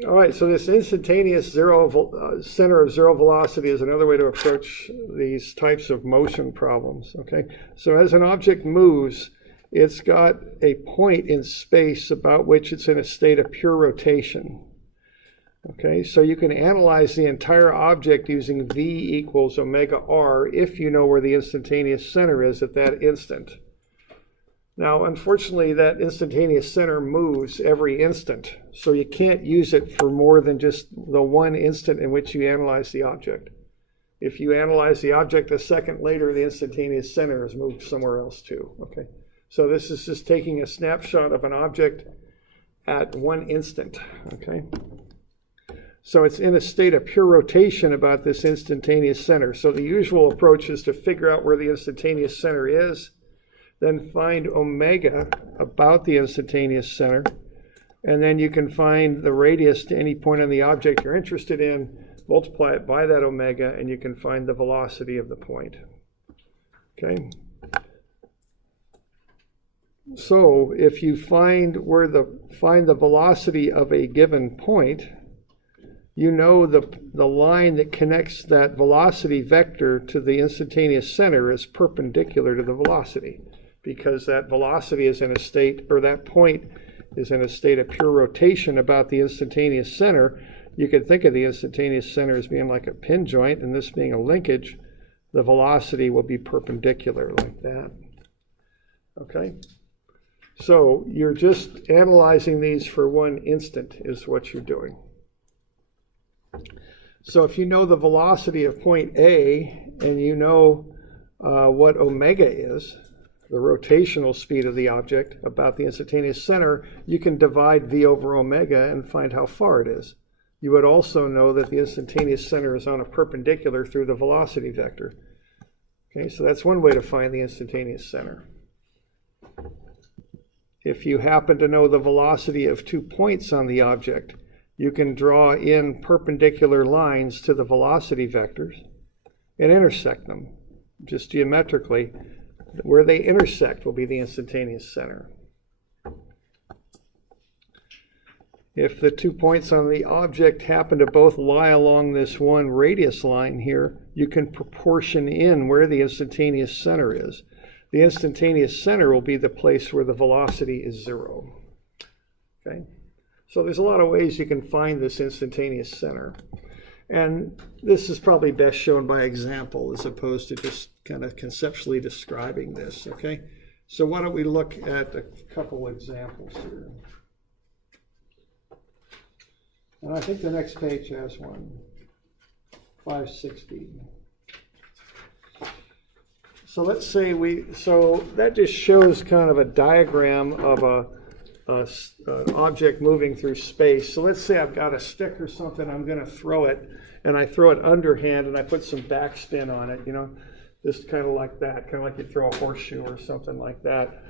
All right, so this instantaneous center of zero velocity is another way to approach these types of motion problems, okay? So as an object moves, it's got a point in space about which it's in a state of pure rotation. Okay, so you can analyze the entire object using V equals omega r if you know where the instantaneous center is at that instant. Now, unfortunately, that instantaneous center moves every instant, so you can't use it for more than just the one instant in which you analyze the object. If you analyze the object a second later, the instantaneous center has moved somewhere else too, okay? So this is just taking a snapshot of an object at one instant, okay? So it's in a state of pure rotation about this instantaneous center. So the usual approach is to figure out where the instantaneous center is, then find omega about the instantaneous center, and then you can find the radius to any point on the object you're interested in, multiply it by that omega, and you can find the velocity of the point. Okay? So if you find the velocity of a given point, you know the line that connects that velocity vector to the instantaneous center is perpendicular to the velocity, because that velocity is in a state, or that point is in a state of pure rotation about the instantaneous center. You could think of the instantaneous center as being like a pin joint, and this being a linkage. The velocity will be perpendicular like that. Okay? So you're just analyzing these for one instant is what you're doing. So if you know the velocity of point A, and you know what omega is, the rotational speed of the object about the instantaneous center, you can divide V over omega and find how far it is. You would also know that the instantaneous center is on a perpendicular through the velocity vector. Okay, so that's one way to find the instantaneous center. If you happen to know the velocity of 2 points on the object, you can draw in perpendicular lines to the velocity vectors and intersect them, just geometrically. Where they intersect will be the instantaneous center. If the 2 points on the object happen to both lie along this one radius line here, you can proportion in where the instantaneous center is. The instantaneous center will be the place where the velocity is 0. Okay? So there's a lot of ways you can find this instantaneous center. And this is probably best shown by example as opposed to just kind of conceptually describing this, okay? So why don't we look at a couple examples here. And I think the next page has one, 560. So let's say so that just shows kind of a diagram of an object moving through space. So let's say I've got a stick or something, I'm going to throw it, and I throw it underhand and I put some backspin on it, you know, just kind of like that, kind of like you throw a horseshoe or something like that.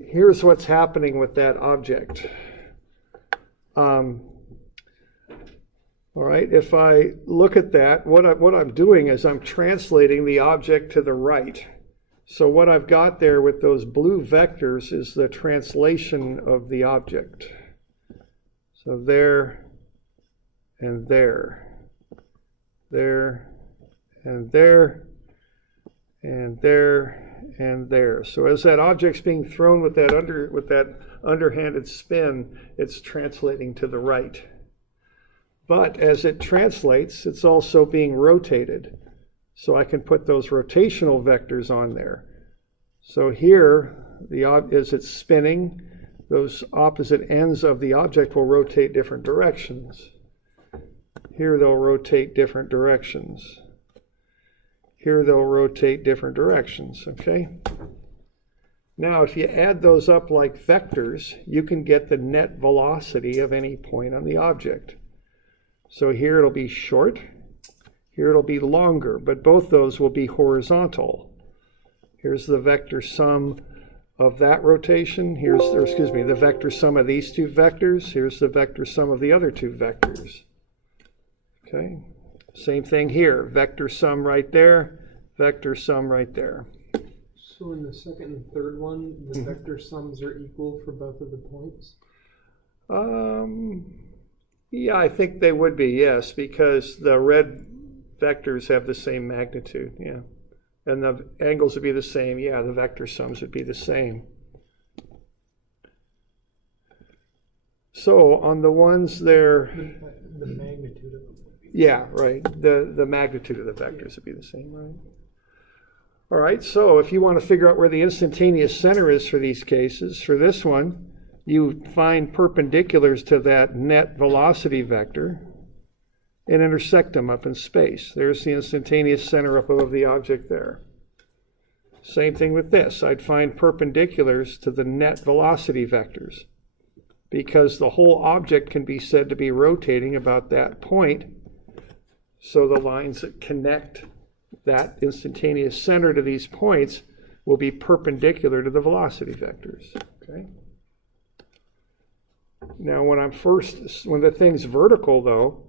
Here's what's happening with that object. All right, if I look at that, what I'm doing is I'm translating the object to the right. So what I've got there with those blue vectors is the translation of the object. So there and there, there and there, and there and there. So as that object's being thrown with that underhanded spin, it's translating to the right. But as it translates, it's also being rotated. So I can put those rotational vectors on there. So here, as it's spinning, those opposite ends of the object will rotate different directions. Here they'll rotate different directions. Here they'll rotate different directions, okay? Now, if you add those up like vectors, you can get the net velocity of any point on the object. So here it'll be short, here it'll be longer, but both those will be horizontal. Here's the vector sum of that rotation. The vector sum of these two vectors. Here's the vector sum of the other two vectors. Okay, same thing here. Vector sum right there, vector sum right there. So in the second and third one, the vector sums are equal for both of the points? Yeah, I think they would be, yes, because the red vectors have the same magnitude, yeah. And the angles would be the same, yeah, the vector sums would be the same. So on the ones there, The magnitude of it would be. yeah, right, the magnitude of the vectors would be the same, right? All right, so if you want to figure out where the instantaneous center is for these cases, for this one, you find perpendiculars to that net velocity vector and intersect them up in space. There's the instantaneous center up above the object there. Same thing with this. I'd find perpendiculars to the net velocity vectors because the whole object can be said to be rotating about that point. So the lines that connect that instantaneous center to these points will be perpendicular to the velocity vectors. Okay. Now, when the thing's vertical, though,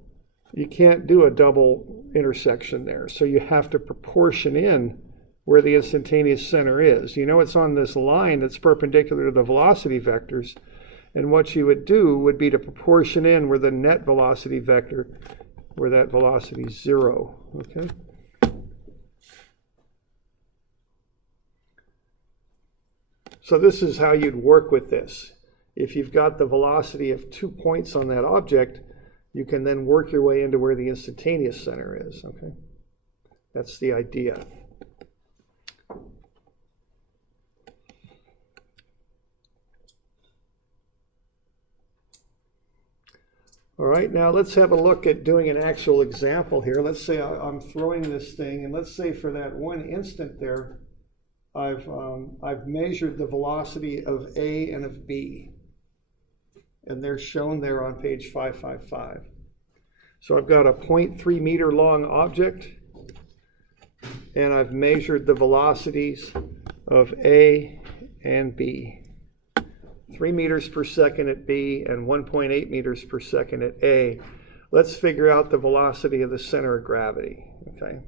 you can't do a double intersection there. So you have to proportion in where the instantaneous center is. You know it's on this line that's perpendicular to the velocity vectors. And what you would do would be to proportion in where the net velocity vector, where that velocity is 0. Okay. So this is how you'd work with this. If you've got the velocity of 2 points on that object, you can then work your way into where the instantaneous center is, okay? That's the idea. All right, now let's have a look at doing an actual example here. Let's say I'm throwing this thing, and let's say for that one instant there, I've measured the velocity of A and of B. And they're shown there on page 555. So I've got a 0.3 meter long object, and I've measured the velocities of A and B. 3 meters per second at B and 1.8 meters per second at A. Let's figure out the velocity of the center of gravity, okay?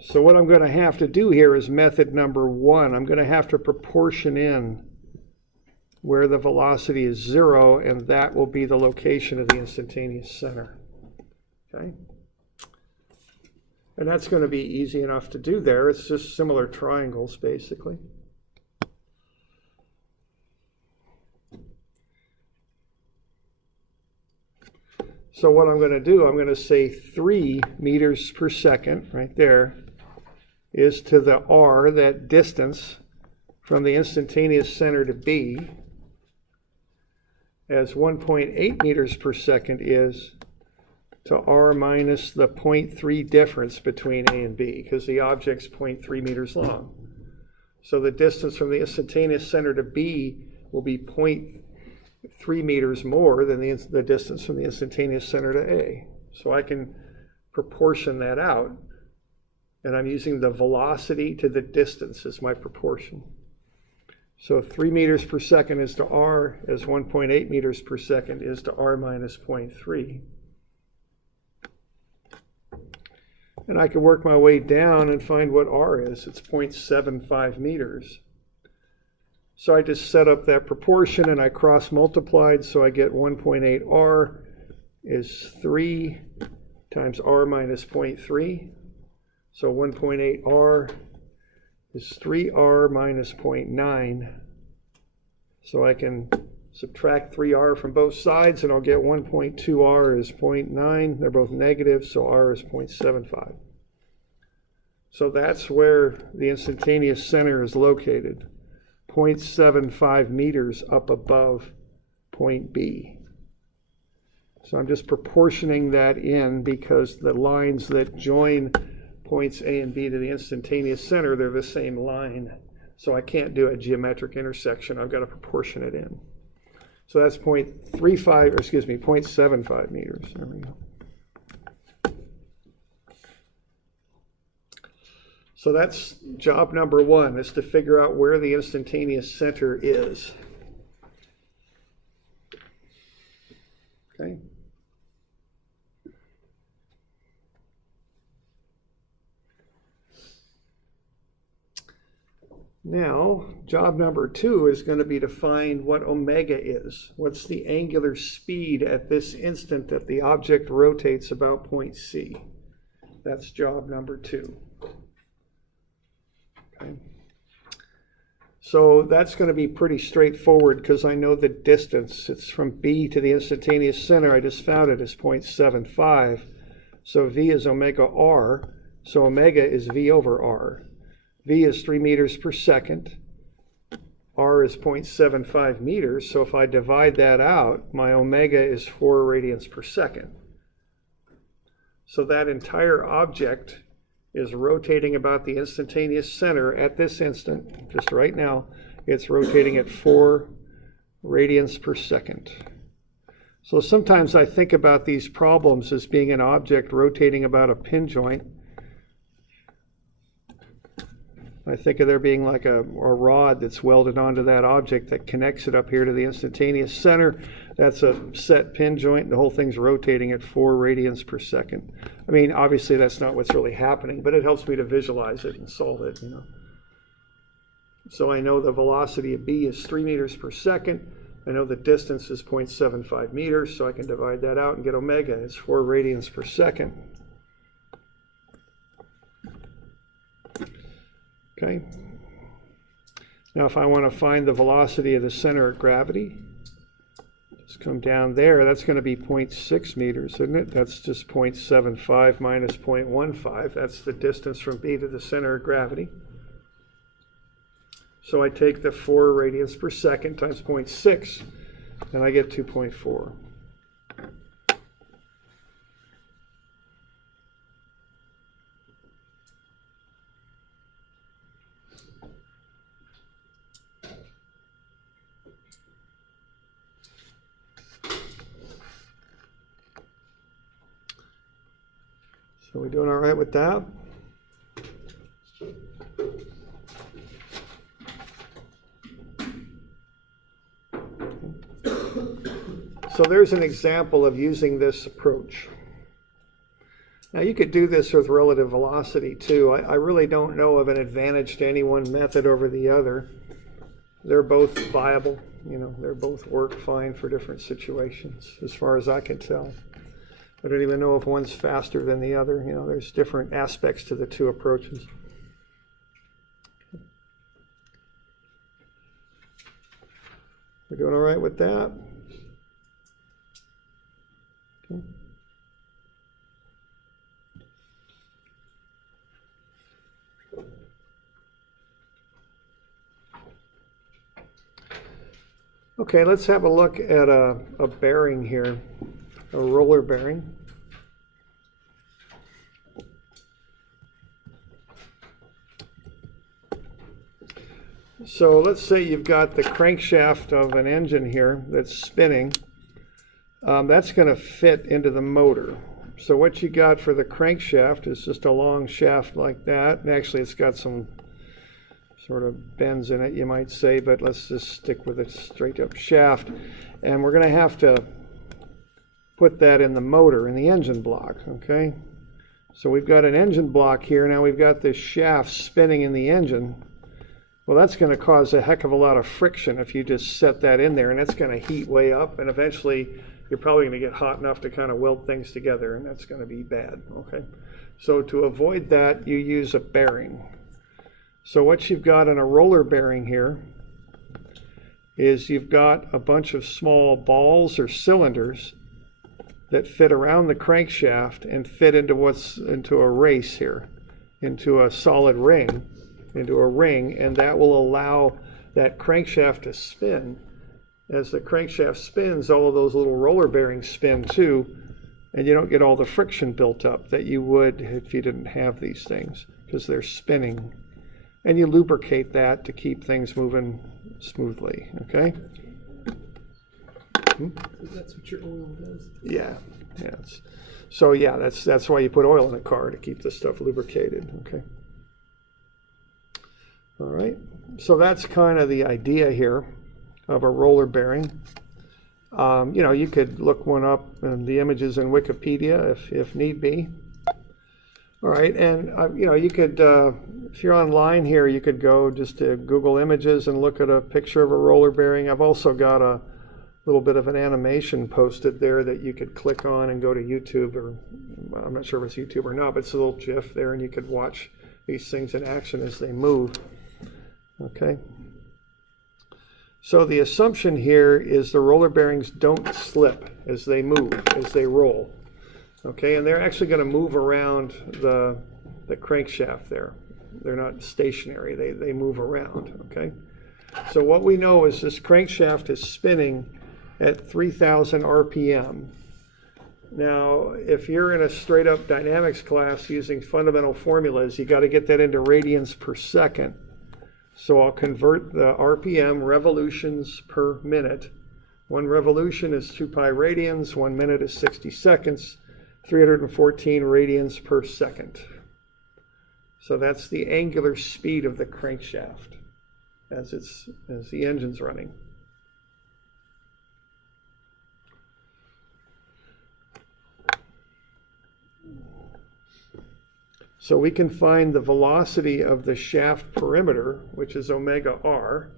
So what I'm going to have to do here is method number 1. I'm going to have to proportion in where the velocity is 0, and that will be the location of the instantaneous center. Okay? And that's going to be easy enough to do there. It's just similar triangles, basically. So what I'm going to do, I'm going to say 3 meters per second, right there, is to the r, that distance from the instantaneous center to B, as 1.8 meters per second is to r minus the 0.3 difference between A and B, because the object's 0.3 meters long. So the distance from the instantaneous center to B will be 0.3 meters more than the distance from the instantaneous center to A. So I can proportion that out, and I'm using the velocity to the distance as my proportion. So 3 meters per second is to r, as 1.8 meters per second is to r minus 0.3. And I can work my way down and find what r is. It's 0.75 meters. So I just set up that proportion and I cross multiplied, so I get 1.8 r is 3 times r minus 0.3. So 1.8 r is 3r minus 0.9. So I can subtract 3r from both sides and I'll get 1.2r is 0.9. They're both negative, so r is 0.75. So that's where the instantaneous center is located, 0.75 meters up above point B. So I'm just proportioning that in because the lines that join points A and B to the instantaneous center, they're the same line. So I can't do a geometric intersection. I've got to proportion it in. So that's 0.75 meters. There we go. So that's job number 1, is to figure out where the instantaneous center is. Okay. Now, job number 2 is going to be to find what omega is. What's the angular speed at this instant that the object rotates about point C? That's job number 2. Okay. So that's going to be pretty straightforward because I know the distance. It's from B to the instantaneous center. I just found it as 0.75. So V is omega R. So omega is V over R. V is 3 meters per second. R is 0.75 meters. So if I divide that out, my omega is 4 radians per second. So that entire object is rotating about the instantaneous center at this instant, just right now. It's rotating at 4 radians per second. So sometimes I think about these problems as being an object rotating about a pin joint. I think of there being like a rod that's welded onto that object that connects it up here to the instantaneous center. That's a set pin joint. The whole thing's rotating at 4 radians per second. I mean, obviously that's not what's really happening, but it helps me to visualize it and solve it, you know. So I know the velocity of B is 3 meters per second. I know the distance is 0.75 meters, so I can divide that out and get omega. It's 4 radians per second. Okay. Now if I want to find the velocity of the center of gravity, just come down there. That's going to be 0.6 meters, isn't it? That's just 0.75 minus 0.15. That's the distance from B to the center of gravity. So I take the 4 radians per second times 0.6, and I get 2.4. So we doing all right with that? So there's an example of using this approach. Now you could do this with relative velocity too. I really don't know of an advantage to any one method over the other. They're both viable, you know, they both work fine for different situations as far as I can tell. I don't even know if one's faster than the other. You know, there's different aspects to the two approaches. We're doing all right with that? Okay. Okay, let's have a look at a bearing here, a roller bearing. So let's say you've got the crankshaft of an engine here that's spinning. That's going to fit into the motor. So what you got for the crankshaft is just a long shaft like that. And actually it's got some sort of bends in it, you might say, but let's just stick with a straight up shaft. And we're going to have to put that in the motor, in the engine block, okay? So we've got an engine block here. Now we've got this shaft spinning in the engine. Well, that's going to cause a heck of a lot of friction if you just set that in there, and that's going to heat way up, and eventually you're probably going to get hot enough to kind of weld things together, and that's going to be bad, okay? So to avoid that, you use a bearing. So what you've got in a roller bearing here is you've got a bunch of small balls or cylinders that fit around the crankshaft and fit into a race here, into a solid ring, into a ring, and that will allow that crankshaft to spin. As the crankshaft spins, all of those little roller bearings spin too, and you don't get all the friction built up that you would if you didn't have these things, because they're spinning. And you lubricate that to keep things moving smoothly, okay? That's what your oil does? Yeah. So yeah, that's why you put oil in a car, to keep the stuff lubricated, okay? All right, so that's kind of the idea here of a roller bearing. You know, you could look one up in the images in Wikipedia if need be. All right, and you could, if you're online here, you could go just to Google Images and look at a picture of a roller bearing. I've also got a little bit of an animation posted there that you could click on and go to YouTube, or I'm not sure if it's YouTube or not, but it's a little GIF there, and you could watch these things in action as they move. Okay. So the assumption here is the roller bearings don't slip as they move, as they roll. Okay, and they're actually going to move around the crankshaft there. They're not stationary, they move around, okay? So what we know is this crankshaft is spinning at 3,000 RPM. Now, if you're in a straight up dynamics class using fundamental formulas, you got to get that into radians per second. So I'll convert the RPM, revolutions per minute. 1 revolution is 2 pi radians, 1 minute is 60 seconds, 314 radians per second. So that's the angular speed of the crankshaft as the engine's running. So we can find the velocity of the shaft perimeter, which is omega r.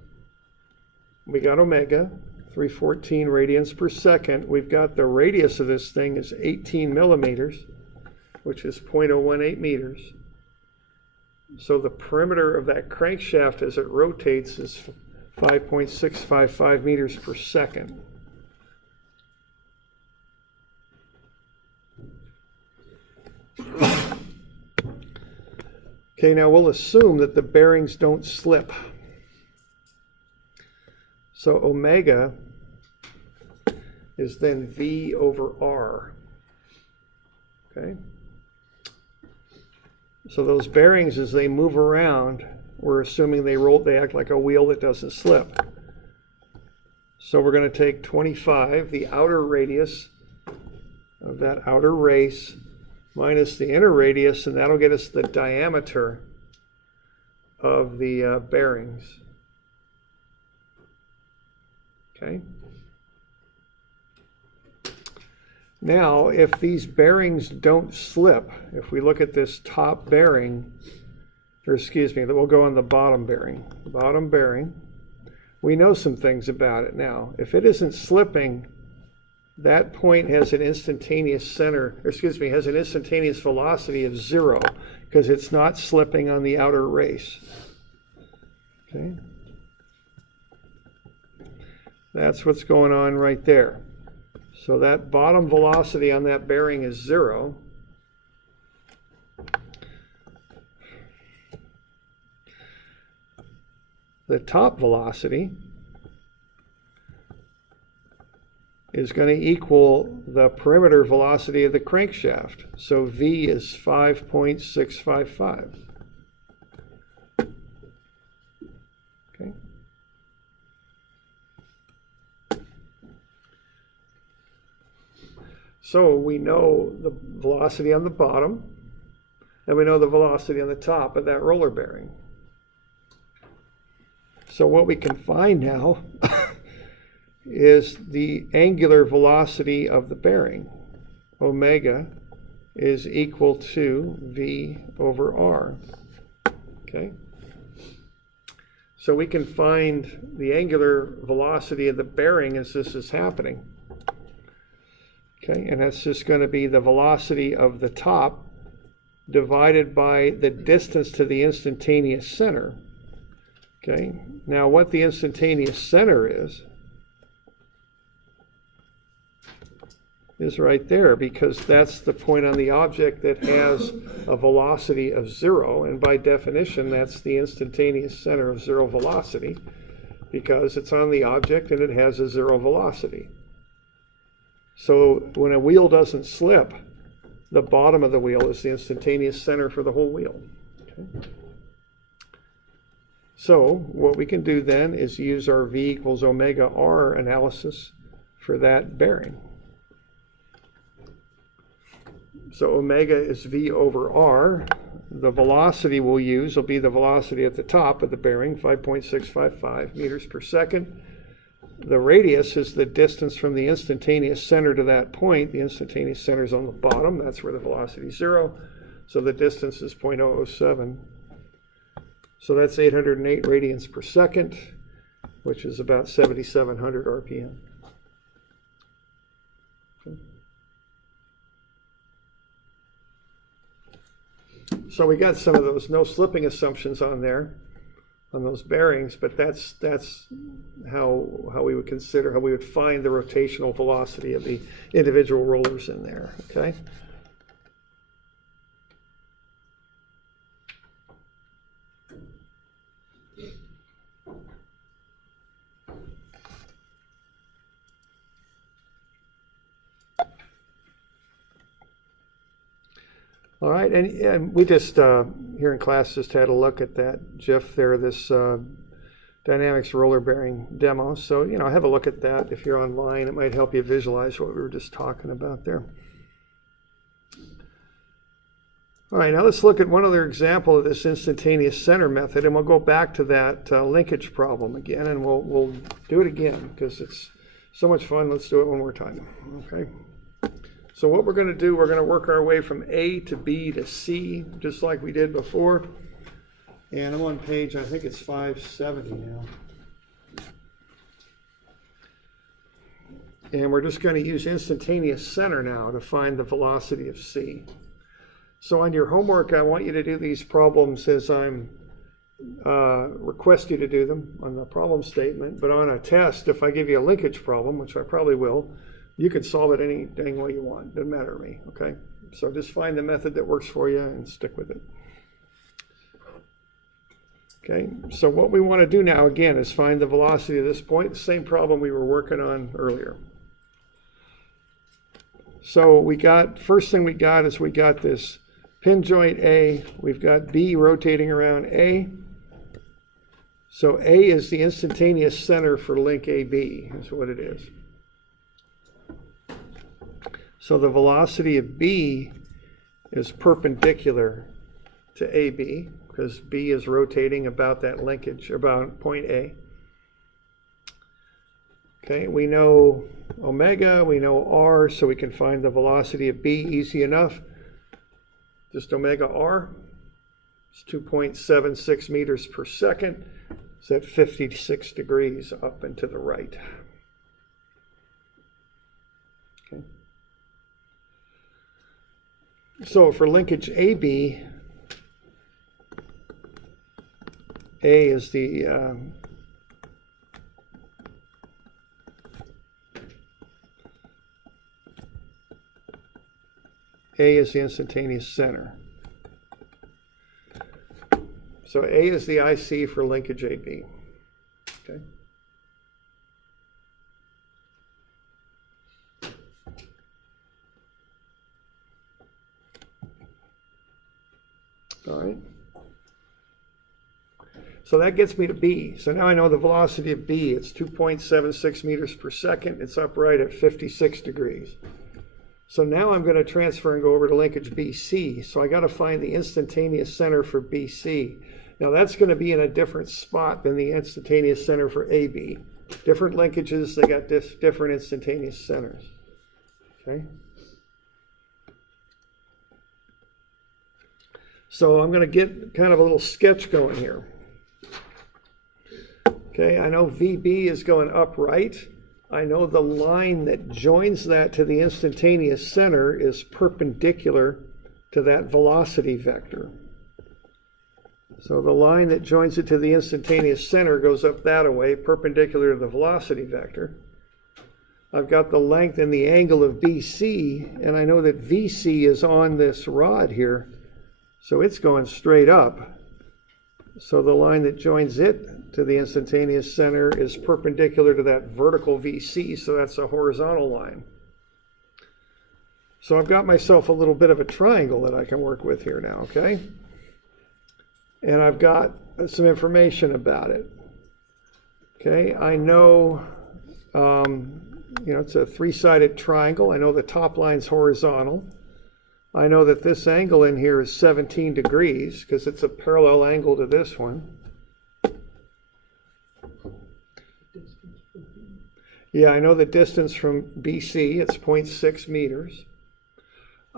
We got omega, 314 radians per second. We've got the radius of this thing is 18 millimeters, which is 0.018 meters. So the perimeter of that crankshaft as it rotates is 5.655 meters per second. Okay, now we'll assume that the bearings don't slip. So omega is then V over R. Okay? So those bearings, as they move around, we're assuming they act like a wheel that doesn't slip. So we're going to take 25, the outer radius of that outer race, minus the inner radius, and that'll get us the diameter of the bearings. Okay. Now, if these bearings don't slip, if we look at this top bearing, or excuse me, we'll go on the bottom bearing. The bottom bearing, we know some things about it now. If it isn't slipping, that point has an instantaneous has an instantaneous velocity of 0 because it's not slipping on the outer race. Okay? That's what's going on right there. So that bottom velocity on that bearing is 0. The top velocity is going to equal the perimeter velocity of the crankshaft. So V is 5.655. Okay. So we know the velocity on the bottom, and we know the velocity on the top of that roller bearing. So what we can find now is the angular velocity of the bearing. Omega is equal to V over R. Okay? So we can find the angular velocity of the bearing as this is happening. Okay, and that's just going to be the velocity of the top divided by the distance to the instantaneous center. Okay, now what the instantaneous center is right there, because that's the point on the object that has a velocity of 0, and by definition that's the instantaneous center of 0 velocity, because it's on the object and it has a 0 velocity. So when a wheel doesn't slip, the bottom of the wheel is the instantaneous center for the whole wheel. Okay. So what we can do then is use our V equals omega R analysis for that bearing. So omega is V over R. The velocity we'll use will be the velocity at the top of the bearing, 5.655 meters per second. The radius is the distance from the instantaneous center to that point. The instantaneous center is on the bottom. That's where the velocity is 0. So the distance is 0.007. So that's 808 radians per second, which is about 7,700 RPM. Okay. So we got some of those no slipping assumptions on there, on those bearings, but that's how we would consider, how we would find the rotational velocity of the individual rollers in there, okay? All right, and we just, here in class, just had a look at that GIF there, this dynamics roller bearing demo. So, have a look at that if you're online. It might help you visualize what we were just talking about there. All right, now let's look at one other example of this instantaneous center method, and we'll go back to that linkage problem again, and we'll do it again because it's so much fun. Let's do it one more time, okay? So what we're going to do, we're going to work our way from A to B to C, just like we did before. And I'm on page, I think it's 570 now. And we're just going to use instantaneous center now to find the velocity of C. So on your homework, I want you to do these problems as I'm request you to do them on the problem statement. But on a test, if I give you a linkage problem, which I probably will, you can solve it any dang way you want. Doesn't matter to me, okay? So just find the method that works for you and stick with it. Okay, so what we want to do now, again, is find the velocity of this point, the same problem we were working on earlier. So first thing we got is we got this pin joint A, we've got B rotating around A. So A is the instantaneous center for link AB, is what it is. So the velocity of B is perpendicular to AB because B is rotating about that linkage, about point A. Okay, we know omega, we know R, so we can find the velocity of B easy enough. Just omega R is 2.76 meters per second. It's at 56 degrees up and to the right. Okay. So for linkage AB, A is the instantaneous center. So A is the IC for linkage AB. Okay. All right. So that gets me to B. So now I know the velocity of B. It's 2.76 meters per second. It's upright at 56 degrees. So now I'm going to transfer and go over to linkage BC. So I got to find the instantaneous center for BC. Now that's going to be in a different spot than the instantaneous center for AB. Different linkages, they got different instantaneous centers. Okay. So I'm going to get kind of a little sketch going here. Okay, I know VB is going upright. I know the line that joins that to the instantaneous center is perpendicular to that velocity vector. So the line that joins it to the instantaneous center goes up that way, perpendicular to the velocity vector. I've got the length and the angle of BC, and I know that VC is on this rod here, so it's going straight up. So the line that joins it to the instantaneous center is perpendicular to that vertical VC, so that's a horizontal line. So I've got myself a little bit of a triangle that I can work with here now, okay? And I've got some information about it. Okay, I know, it's a three-sided triangle. I know the top line's horizontal. I know that this angle in here is 17 degrees because it's a parallel angle to this one. Yeah, I know the distance from BC, it's 0.6 meters.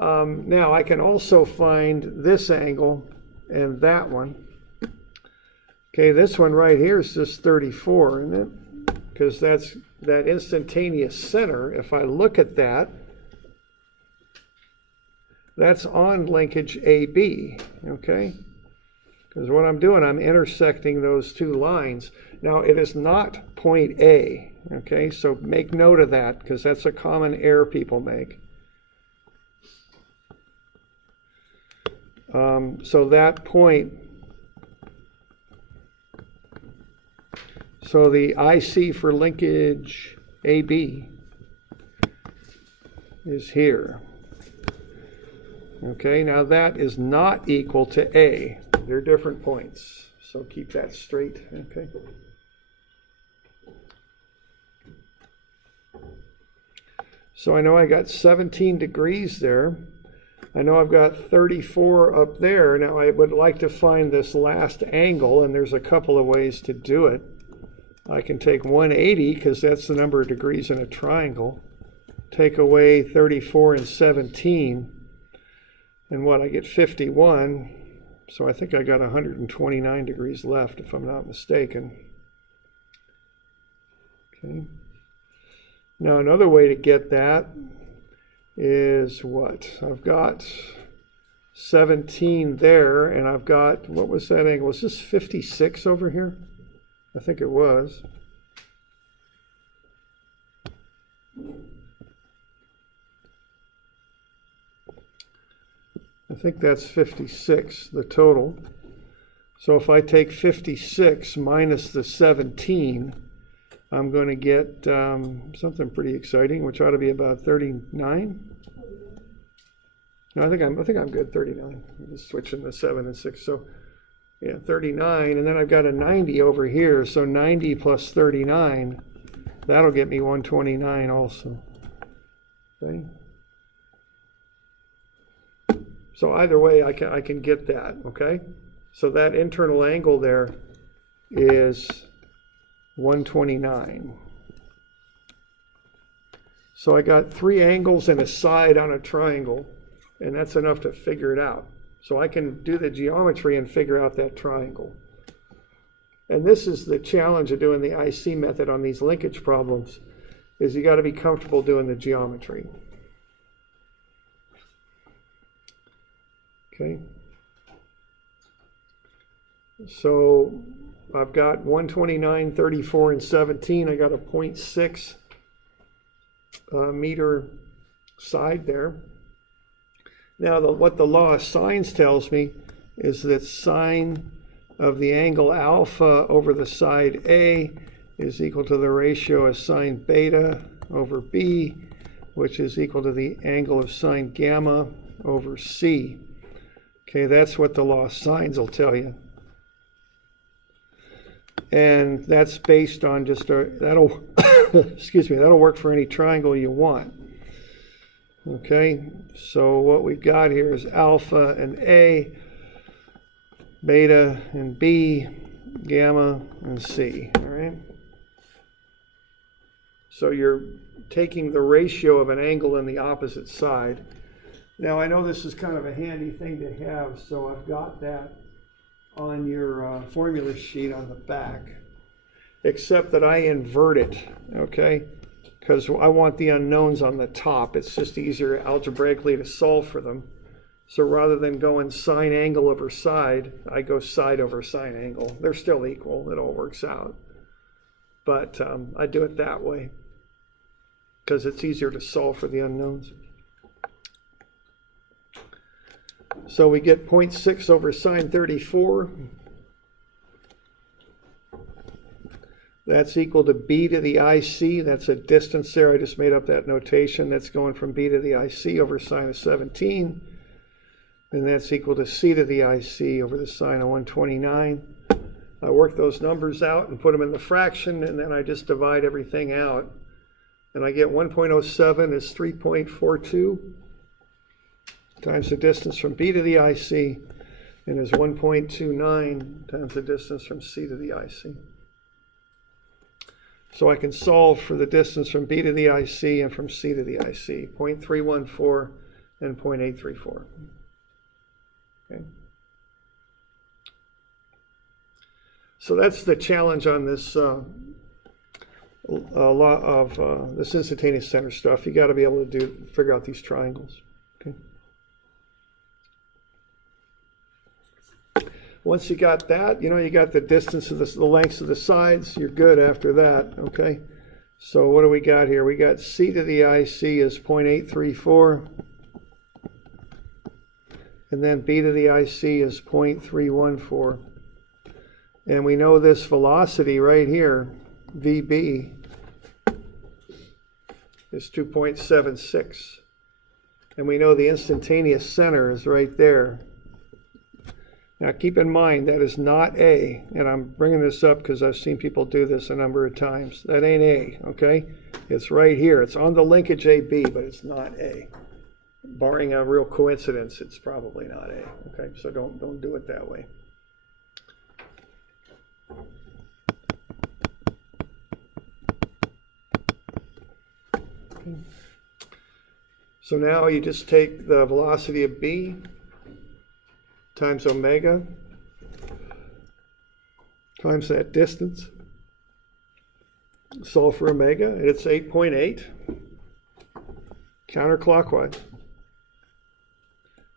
Now I can also find this angle and that one. Okay, this one right here is just 34, isn't it? Because that's that instantaneous center. If I look at that, that's on linkage AB, okay? Because what I'm doing, I'm intersecting those two lines. Now, it is not point A, okay? So make note of that, because that's a common error people make. So that point, so the IC for linkage AB is here. Okay, now that is not equal to A. They're different points, so keep that straight, okay? So I know I got 17 degrees there. I know I've got 34 up there. Now I would like to find this last angle, and there's a couple of ways to do it. I can take 180, because that's the number of degrees in a triangle. Take away 34 and 17. And what, I get 51. So I think I got 129 degrees left, if I'm not mistaken. Okay. Now another way to get that is what? I've got 17 there, and I've got, what was that angle? Was this 56 over here? I think it was. I think that's 56, the total. So if I take 56 minus the 17, I'm going to get something pretty exciting, which ought to be about 39. No, I think I'm good. 39. I'm just switching the 7 and 6. So yeah, 39, and then I've got a 90 over here. So 90 plus 39, that'll get me 129 also. Okay. So either way, I can get that. Okay. So that internal angle there is 129. So I got 3 angles and a side on a triangle, and that's enough to figure it out. So I can do the geometry and figure out that triangle. And this is the challenge of doing the IC method on these linkage problems, is you got to be comfortable doing the geometry. Okay. So I've got 129, 34, and 17. I got a 0.6 meter side there. Now, what the law of sines tells me is that sine of the angle alpha over the side A is equal to the ratio of sine beta over B, which is equal to the angle of sine gamma over C. Okay, that's what the law of sines will tell you. And that's based on just that'll excuse me, that'll work for any triangle you want. Okay, so what we've got here is alpha and A, beta and B, gamma and C. All right. So you're taking the ratio of an angle in the opposite side. Now I know this is kind of a handy thing to have, so I've got that on your formula sheet on the back, except that I invert it, okay? Because I want the unknowns on the top. It's just easier algebraically to solve for them. So rather than going sine angle over side, I go side over sine angle. They're still equal. It all works out. But I do it that way because it's easier to solve for the unknowns. So we get 0.6 over sine 34. That's equal to b to the IC. That's a distance there. I just made up that notation. That's going from b to the IC over sine of 17. And that's equal to c to the IC over the sine of 129. I work those numbers out and put them in the fraction, and then I just divide everything out. And I get 1.07 is 3.42 times the distance from b to the IC, and is 1.29 times the distance from c to the IC. So I can solve for the distance from b to the IC and from c to the IC. 0.314 and 0.834. Okay. So that's the challenge on this a lot of this instantaneous center stuff. You got to be able to figure out these triangles. Okay. Once you got that, you got the distance of the lengths of the sides. You're good after that. Okay. So what do we got here? We got C to the IC is 0.834, and then B to the IC is 0.314. And we know this velocity right here, VB, is 2.76. And we know the instantaneous center is right there. Now keep in mind that is not A, and I'm bringing this up because I've seen people do this a number of times. That ain't A, okay? It's right here. It's on the linkage AB, but it's not A. Barring a real coincidence, it's probably not A, okay? So don't do it that way. Okay. So now you just take the velocity of B times omega times that distance, solve for omega, and it's 8.8 counterclockwise.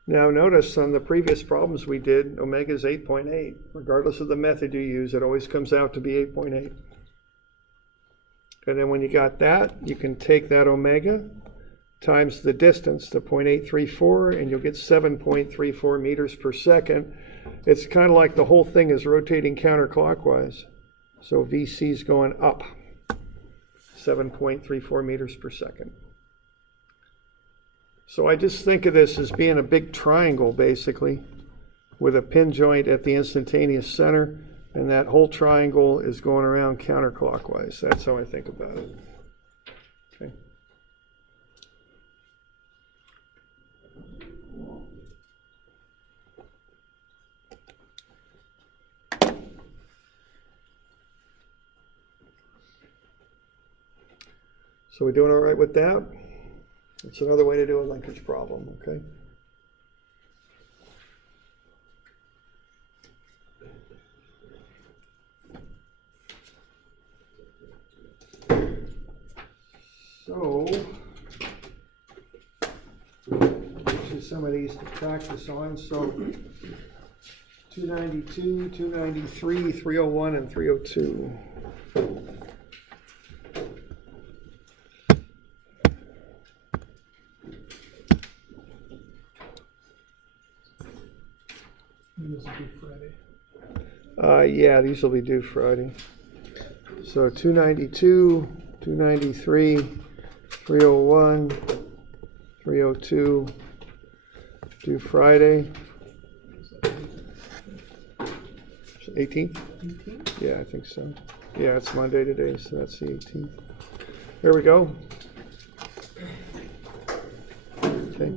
Now notice on the previous problems we did, omega is 8.8. Regardless of the method you use, it always comes out to be 8.8. And then when you got that, you can take that omega times the distance to 0.834, and you'll get 7.34 meters per second. It's kind of like the whole thing is rotating counterclockwise. So VC is going up, 7.34 meters per second. So I just think of this as being a big triangle, basically, with a pin joint at the instantaneous center, and that whole triangle is going around counterclockwise. That's how I think about it. Okay. So we're doing all right with that? It's another way to do a linkage problem, okay? So, there's some of these to practice on. So, 292, 293, 301, and 302. This will be Friday. Yeah, these will be due Friday. So 292, 293, 301, 302, due Friday. 18th? Yeah, I think so. Yeah, it's Monday today, so that's the 18th. There we go. Okay.